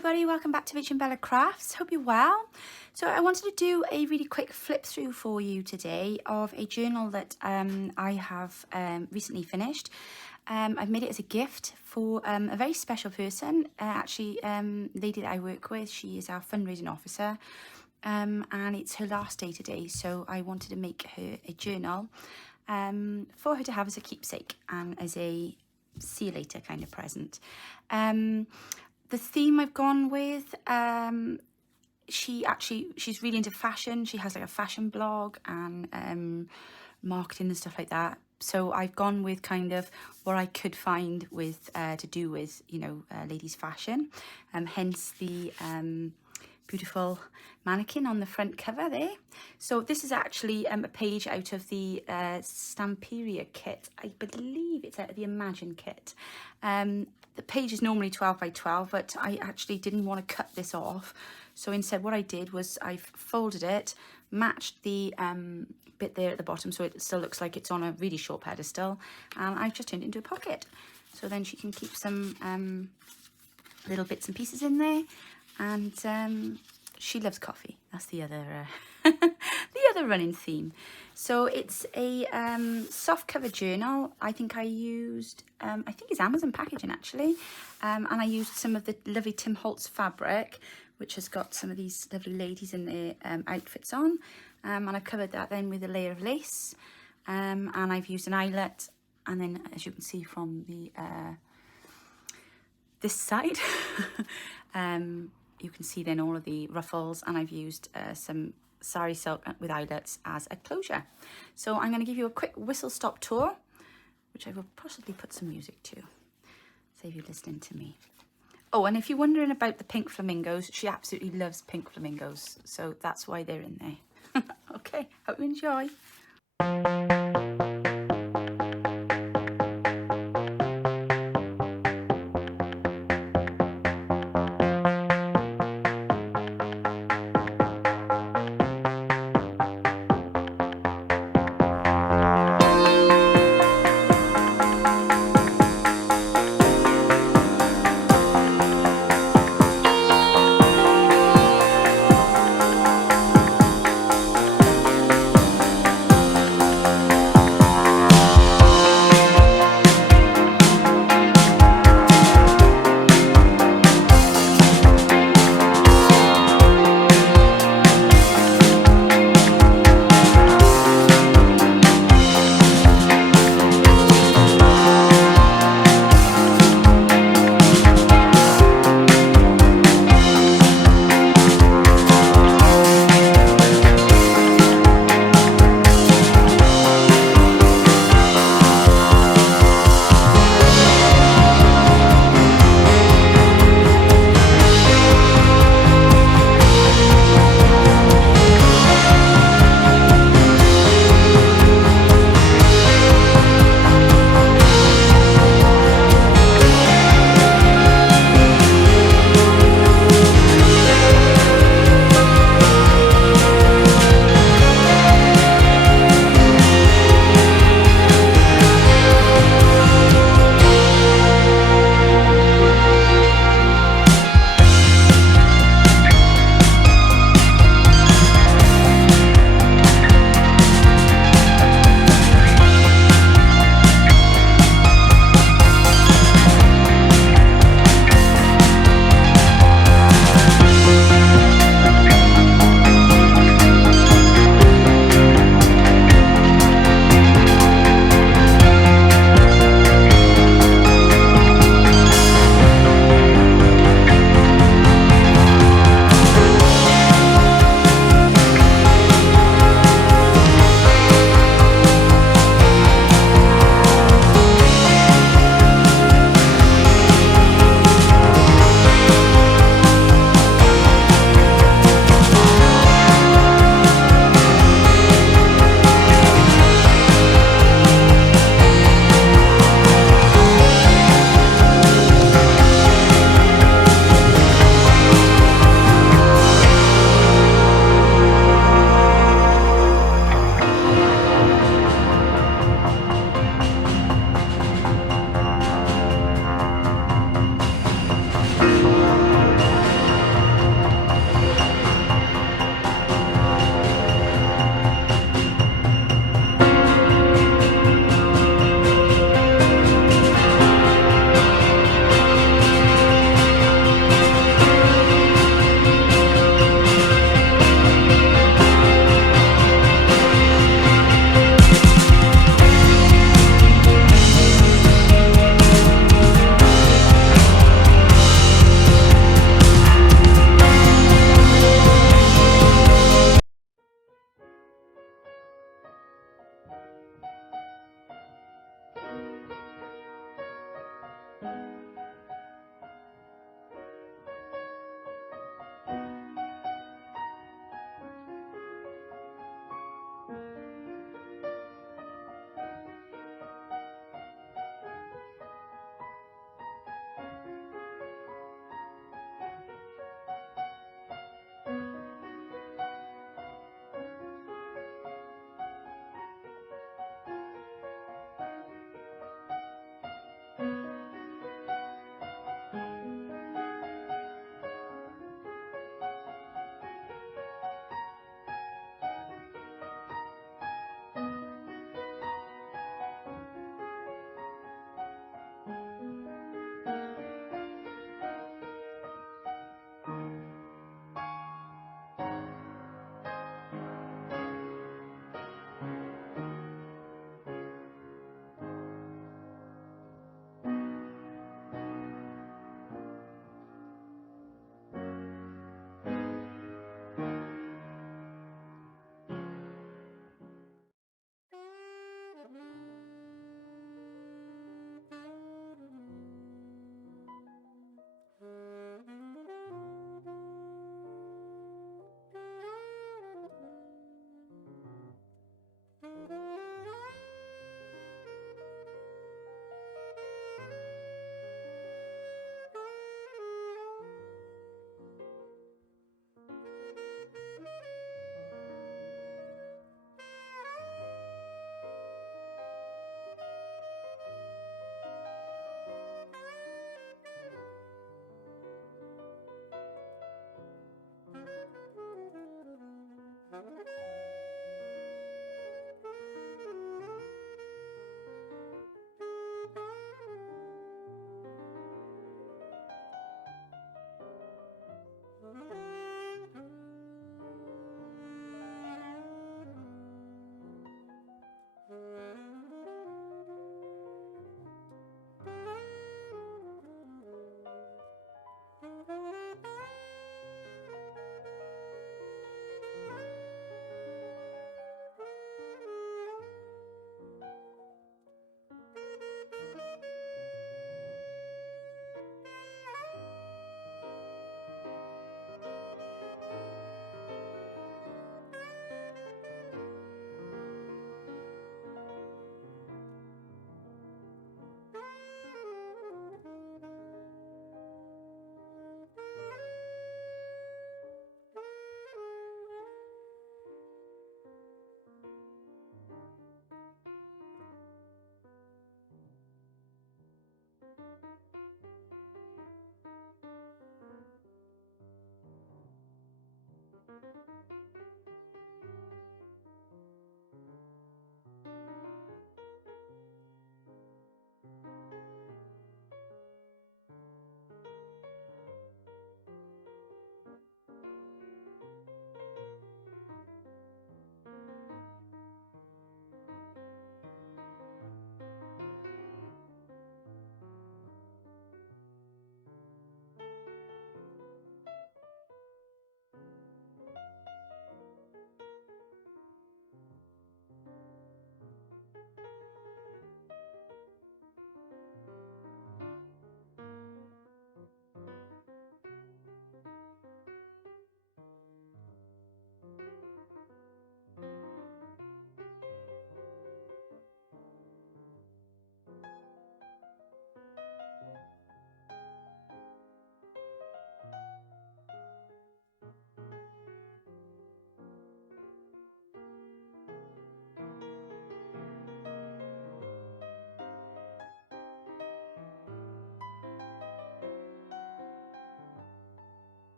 everybody, welcome back to Rich and Bella Crafts. Hope you're well. So I wanted to do a really quick flip through for you today of a journal that I have recently finished. I've made it as a gift for a very special person, lady that I work with. She is our fundraising officer, and it's her last day today, so I wanted to make her a journal for her to have as a keepsake and as a see you later kind of present. The theme I've gone with, she's really into fashion. She has like a fashion blog and marketing and stuff like that. So I've gone with kind of what I could find with to do with, you know, ladies fashion, hence the beautiful mannequin on the front cover there. So this is actually a page out of the Stamperia kit. I believe it's out of the Imagine kit. The page is normally 12 by 12, but I actually didn't want to cut this off. So instead what I did was I folded it, matched the bit there at the bottom so it still looks like it's on a really short pedestal, and I've just turned it into a pocket. So then she can keep some little bits and pieces in there. And she loves coffee. That's the other the other running theme. So it's a soft cover journal. I think I used I think it's Amazon packaging actually, and I used some of the lovely Tim Holtz fabric, which has got some of these lovely ladies in their outfits on, and I've covered that then with a layer of lace, and I've used an eyelet, and then as you can see from the this side. You can see then all of the ruffles, and I've used some sari silk with eyelets as a closure. So I'm going to give you a quick whistle stop tour, which I will possibly put some music to, save you listening to me. Oh, and if you're wondering about the pink flamingos, she absolutely loves pink flamingos, so that's why they're in there. Okay, hope you enjoy.